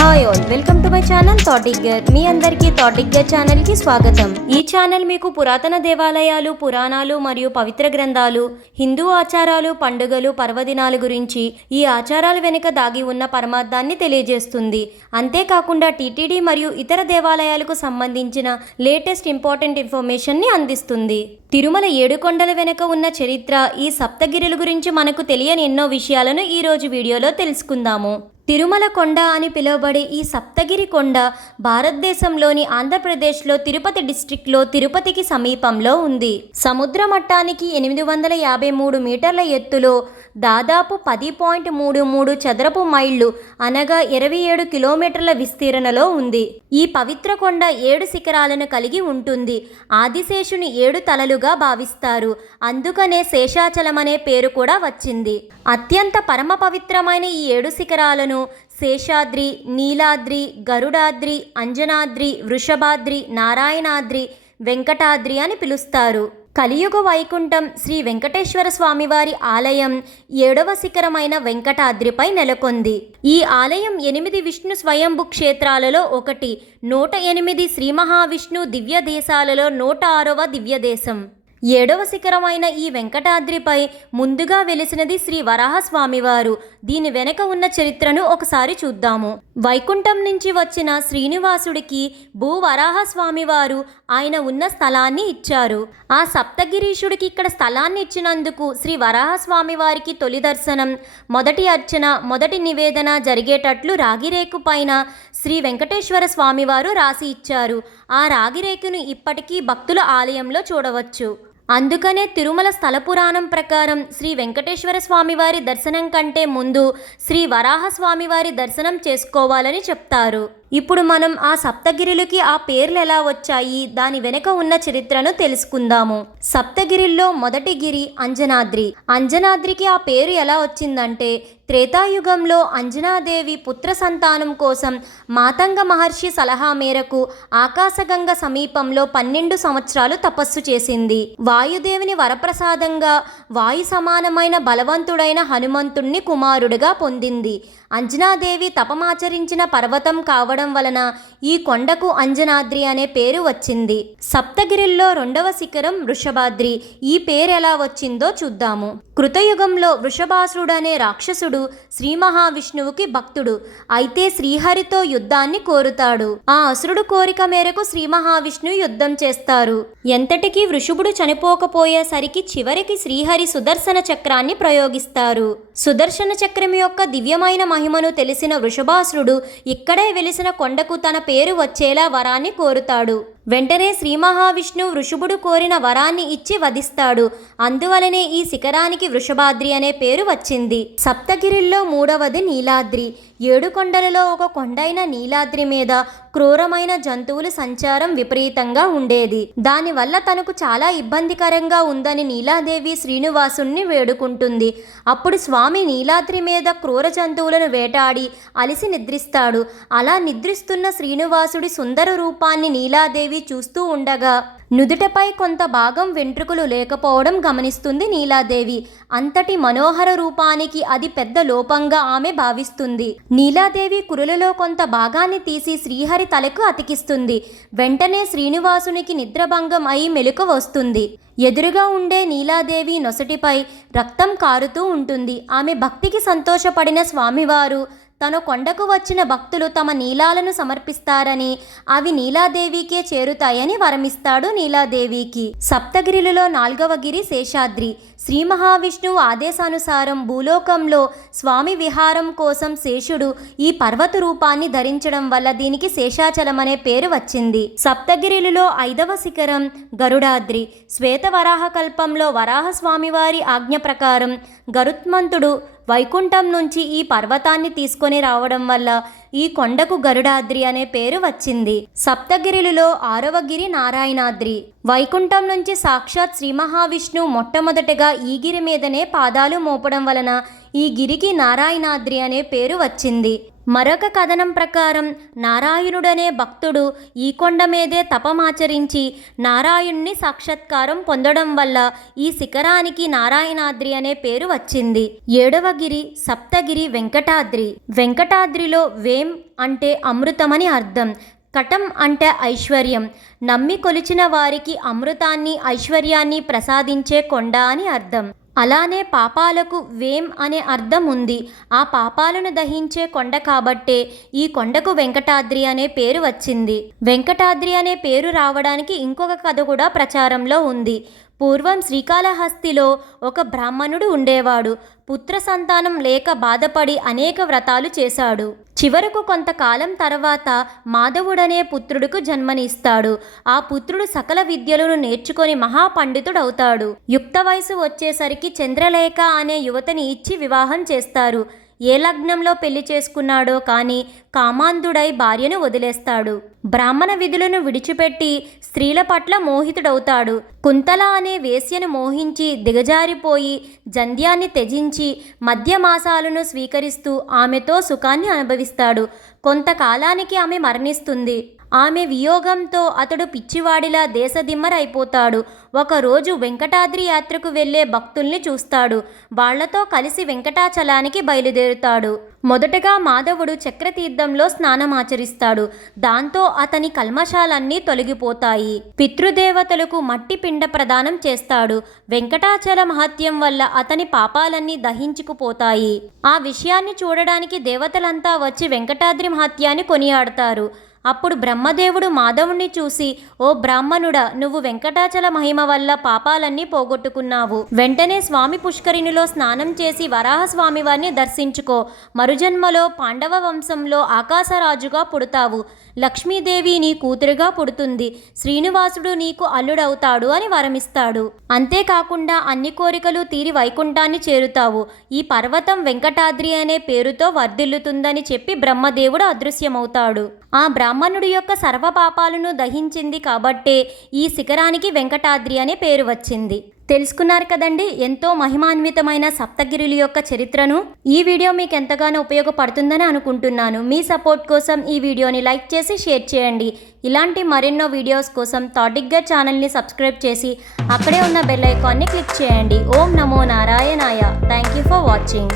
Hi all, welcome to my channel థాటిగ్గర్. మీ అందరికీ థాటిగ్గర్ ఛానల్కి స్వాగతం. ఈ ఛానల్ మీకు పురాతన దేవాలయాలు, పురాణాలు మరియు పవిత్ర గ్రంథాలు, హిందూ ఆచారాలు, పండుగలు, పర్వదినాల గురించి, ఈ ఆచారాల వెనుక దాగి ఉన్న పరమార్థాన్ని తెలియజేస్తుంది. అంతేకాకుండా టీటీడీ మరియు ఇతర దేవాలయాలకు సంబంధించిన లేటెస్ట్ ఇంపార్టెంట్ ఇన్ఫర్మేషన్ని అందిస్తుంది. తిరుమల ఏడుకొండల వెనుక ఉన్న చరిత్ర, ఈ సప్తగిరుల గురించి మనకు తెలియని ఎన్నో విషయాలను ఈరోజు వీడియోలో తెలుసుకుందాము. తిరుమల కొండ అని పిలువబడే ఈ సప్తగిరి కొండ భారతదేశంలోని ఆంధ్రప్రదేశ్లో తిరుపతి డిస్ట్రిక్ట్లో తిరుపతికి సమీపంలో ఉంది. సముద్ర మట్టానికి 853 మీటర్ల ఎత్తులో దాదాపు 10.33 చదరపు మైళ్ళు అనగా 27 కిలోమీటర్ల విస్తీర్ణలో ఉంది. ఈ పవిత్ర కొండ 7 శిఖరాలను కలిగి ఉంటుంది. ఆదిశేషుని 7 తలలుగా భావిస్తారు. అందుకనే శేషాచలమనే పేరు కూడా వచ్చింది. అత్యంత పరమ పవిత్రమైన ఈ 7 శిఖరాలను శేషాద్రి, నీలాద్రి, గరుడాద్రి, అంజనాద్రి, వృషభాద్రి, నారాయణాద్రి, వెంకటాద్రి అని పిలుస్తారు. కలియుగ వైకుంఠం శ్రీ వెంకటేశ్వర స్వామివారి ఆలయం 7వ శిఖరమైన వెంకటాద్రిపై నెలకొంది. ఈ ఆలయం 8 విష్ణు స్వయంభు క్షేత్రాలలో ఒకటి. 108 శ్రీ మహావిష్ణు దివ్య దేశాలలో 106వ దివ్య దేశం. 7వ శిఖరమైన ఈ వెంకటాద్రిపై ముందుగా వెలిసినది శ్రీ వరాహస్వామివారు. దీని వెనక ఉన్న చరిత్రను ఒకసారి చూద్దాము. వైకుంఠం నుంచి వచ్చిన శ్రీనివాసుడికి భూవరాహస్వామివారు ఆయన ఉన్న స్థలాన్ని ఇచ్చారు. ఆ సప్తగిరీషుడికి ఇక్కడ స్థలాన్ని ఇచ్చినందుకు శ్రీ వరాహస్వామివారికి తొలి దర్శనం, మొదటి అర్చన, మొదటి నివేదన జరిగేటట్లు రాగిరేకు పైన శ్రీ వెంకటేశ్వర స్వామివారు రాసి ఇచ్చారు. ఆ రాగిరేకును ఇప్పటికీ భక్తుల ఆలయంలో చూడవచ్చు. అందుకనే తిరుమల స్థల పురాణం ప్రకారం శ్రీ వెంకటేశ్వర స్వామివారి దర్శనం కంటే ముందు శ్రీ వరాహస్వామివారి దర్శనం చేసుకోవాలని చెప్తారు. ఇప్పుడు మనం ఆ సప్తగిరులకి ఆ పేర్లు ఎలా వచ్చాయి, దాని వెనుక ఉన్న చరిత్రను తెలుసుకుందాము. సప్తగిరిల్లో మొదటి గిరి అంజనాద్రి. అంజనాద్రికి ఆ పేరు ఎలా వచ్చిందంటే, త్రేతాయుగంలో అంజనాదేవి పుత్ర సంతానం కోసం మాతంగ మహర్షి సలహా మేరకు ఆకాశగంగ సమీపంలో 12 సంవత్సరాలు తపస్సు చేసింది. వాయుదేవుని వరప్రసాదంగా వాయు సమానమైన బలవంతుడైన హనుమంతుణ్ణి కుమారుడిగా పొందింది. అంజనాదేవి తపమాచరించిన పర్వతం కావడం వలన ఈ కొండకు అంజనాద్రి అనే పేరు వచ్చింది. సప్తగిరిల్లో 2వ శిఖరం వృషభాద్రి. ఈ పేరు ఎలా వచ్చిందో చూద్దాము. కృతయుగంలో వృషభాసురుడు అనే రాక్షసుడు శ్రీ మహావిష్ణువుకి భక్తుడు. అయితే శ్రీహరితో యుద్ధాన్ని కోరుతాడు. ఆ అసురుడు కోరిక మేరకు శ్రీ మహావిష్ణువు యుద్ధం చేస్తారు. ఎంతటికీ వృషభుడు చనిపోకపోయేసరికి చివరికి శ్రీహరి సుదర్శన చక్రాన్ని ప్రయోగిస్తారు. సుదర్శన చక్రం యొక్క దివ్యమైన మహిమను తెలిసిన వృషభాసురుడు ఇక్కడే వెలిసిన కొండకు తన పేరు వచ్చేలా వరాన్ని కోరుతాడు. వెంటనే శ్రీ మహావిష్ణువు వృషభుడు కోరిన వరాన్ని ఇచ్చి వధిస్తాడు. అందువలనే ఈ శిఖరానికి వృషభాద్రి అనే పేరు వచ్చింది. సప్తగిరిల్లో 3వది నీలాద్రి. 7 కొండలలో ఒక కొండైన నీలాద్రి మీద క్రూరమైన జంతువుల సంచారం విపరీతంగా ఉండేది. దానివల్ల తనకు చాలా ఇబ్బందికరంగా ఉందని నీలాదేవి శ్రీనివాసుణ్ణి వేడుకుంటుంది. అప్పుడు స్వామి నీలాద్రి మీద క్రూర జంతువులను వేటాడి అలిసి నిద్రిస్తాడు. అలా నిద్రిస్తున్న శ్రీనివాసుడి సుందర రూపాన్ని నీలాదేవి చూస్తూ ఉండగా నుదుటపై కొంత భాగం వెంట్రుకలు లేకపోవడం గమనిస్తుంది నీలాదేవి. అంతటి మనోహర రూపానికి అది పెద్ద లోపంగా ఆమె భావిస్తుంది. నీలాదేవి కురులలో కొంత భాగాన్ని తీసి శ్రీహరి తలకు అతికిస్తుంది. వెంటనే శ్రీనివాసునికి నిద్రభంగం అయి మెలకువ వస్తుంది. ఎదురుగా ఉండే నీలాదేవి నొసటిపై రక్తం కారుతూ ఉంటుంది. ఆమె భక్తికి సంతోషపడిన స్వామివారు తన కొండకు వచ్చిన భక్తులు తమ నీలాలను సమర్పిస్తారని, అవి నీలాదేవికే చేరుతాయని వరమిస్తాడు నీలాదేవికి. సప్తగిరిలలో 4వ గిరి శేషాద్రి. శ్రీ మహావిష్ణువు ఆదేశానుసారం భూలోకంలో స్వామి విహారం కోసం శేషుడు ఈ పర్వత రూపాన్ని ధరించడం వల్ల దీనికి శేషాచలం అనే పేరు వచ్చింది. సప్తగిరిలలో 5వ శిఖరం గరుడాద్రి. శ్వేతవరాహ కల్పంలో వరాహస్వామివారి ఆజ్ఞ ప్రకారం గరుత్మంతుడు వైకుంఠం నుంచి ఈ పర్వతాన్ని తీసుకొని రావడం వల్ల ఈ కొండకు గరుడాద్రి అనే పేరు వచ్చింది. సప్తగిరిలలో 6వ గిరి నారాయణాద్రి. వైకుంఠం నుంచి సాక్షాత్ శ్రీ మహావిష్ణువు మొట్టమొదటగా ఈ గిరి మీదనే పాదాలు మోపడం వలన ఈ గిరికి నారాయణాద్రి అనే పేరు వచ్చింది. మరొక కథనం ప్రకారం నారాయణుడనే భక్తుడు ఈ కొండ మీదే తపమాచరించి నారాయణుని సాక్షాత్కారం పొందడం వల్ల ఈ శిఖరానికి నారాయణాద్రి అనే పేరు వచ్చింది. 7వ గిరి సప్తగిరి వెంకటాద్రి. వెంకటాద్రిలో వేం అంటే అమృతమని అర్థం. కటం అంటే ఐశ్వర్యం. నమ్మి కొలిచిన వారికి అమృతాన్ని ఐశ్వర్యాన్ని ప్రసాదించే కొండ అని అర్థం. అలానే పాపాలకు వేం అనే అర్థం ఉంది. ఆ పాపాలను దహించే కొండ కాబట్టే ఈ కొండకు వెంకటాద్రి అనే పేరు వచ్చింది. వెంకటాద్రి అనే పేరు రావడానికి ఇంకొక కథ కూడా ప్రచారంలో ఉంది. పూర్వం శ్రీకాళహస్తిలో ఒక బ్రాహ్మణుడు ఉండేవాడు. పుత్ర సంతానం లేక బాధపడి అనేక వ్రతాలు చేశాడు. చివరకు కొంతకాలం తర్వాత మాధవుడనే పుత్రుడికి జన్మనిస్తాడు. ఆ పుత్రుడు సకల విద్యలను నేర్చుకొని మహాపండితుడవుతాడు. యుక్త వయసు వచ్చేసరికి చంద్రలేఖ అనే యువతిని ఇచ్చి వివాహం చేస్తారు. ఏ లగ్నంలో పెళ్లి చేసుకున్నాడో కానీ కామాంధుడై భార్యను వదిలేస్తాడు. బ్రాహ్మణ విధులను విడిచిపెట్టి స్త్రీల పట్ల మోహితుడవుతాడు. కుంతల అనే వేశ్యను మోహించి దిగజారిపోయి జంధ్యాన్ని త్యజించి మద్యమాసాలను స్వీకరిస్తూ ఆమెతో సుఖాన్ని అనుభవిస్తాడు. కొంతకాలానికి ఆమె మరణిస్తుంది. ఆమె వియోగంతో అతడు పిచ్చివాడిలా దేశదిమ్మరైపోతాడు. ఒకరోజు వెంకటాద్రి యాత్రకు వెళ్లే భక్తుల్ని చూస్తాడు. వాళ్లతో కలిసి వెంకటాచలానికి బయలుదేరుతాడు. మొదటగా మాధవుడు చక్రతీర్థంలో స్నానమాచరిస్తాడు. దాంతో అతని కల్మషాలన్నీ తొలగిపోతాయి. పితృదేవతలకు మట్టి పిండ ప్రదానం చేస్తాడు. వెంకటాచల మహత్యం వల్ల అతని పాపాలన్నీ దహించుకుపోతాయి. ఆ విషయాన్ని చూడడానికి దేవతలంతా వచ్చి వెంకటాద్రి మహత్యాన్ని కొనియాడతారు. అప్పుడు బ్రహ్మదేవుడు మాధవుణ్ణి చూసి, ఓ బ్రాహ్మణుడా, నువ్వు వెంకటాచల మహిమ వల్ల పాపాలన్నీ పోగొట్టుకున్నావు. వెంటనే స్వామి పుష్కరిణిలో స్నానం చేసి వరాహస్వామి వారిని దర్శించుకో. మరుజన్మలో పాండవ వంశంలో ఆకాశరాజుగా పుడతావు. లక్ష్మీదేవి నీ కూతురుగా పుడుతుంది. శ్రీనివాసుడు నీకు అల్లుడవుతాడు అని వరమిస్తాడు. అంతేకాకుండా అన్ని కోరికలు తీరి వైకుంఠాన్ని చేరుతావు. ఈ పర్వతం వెంకటాద్రి అనే పేరుతో వర్ధిల్లుతుందని చెప్పి బ్రహ్మదేవుడు అదృశ్యమవుతాడు. ఆ బ్రాహ్మణుడి యొక్క సర్వ పాపాలను దహించింది కాబట్టే ఈ శిఖరానికి వెంకటాద్రి అనే పేరు వచ్చింది. తెలుసుకున్నారు కదండి ఎంతో మహిమాన్వితమైన సప్తగిరుల యొక్క చరిత్రను. ఈ వీడియో మీకు ఎంతగానో ఉపయోగపడుతుందని అనుకుంటున్నాను. మీ సపోర్ట్ కోసం ఈ వీడియోని లైక్ చేసి షేర్ చేయండి. ఇలాంటి మరెన్నో వీడియోస్ కోసం థాటిగ్గర్ ఛానల్ని సబ్స్క్రైబ్ చేసి అక్కడే ఉన్న బెల్ ఐకాన్ని క్లిక్ చేయండి. ఓం నమో నారాయణాయ. Thank you for watching.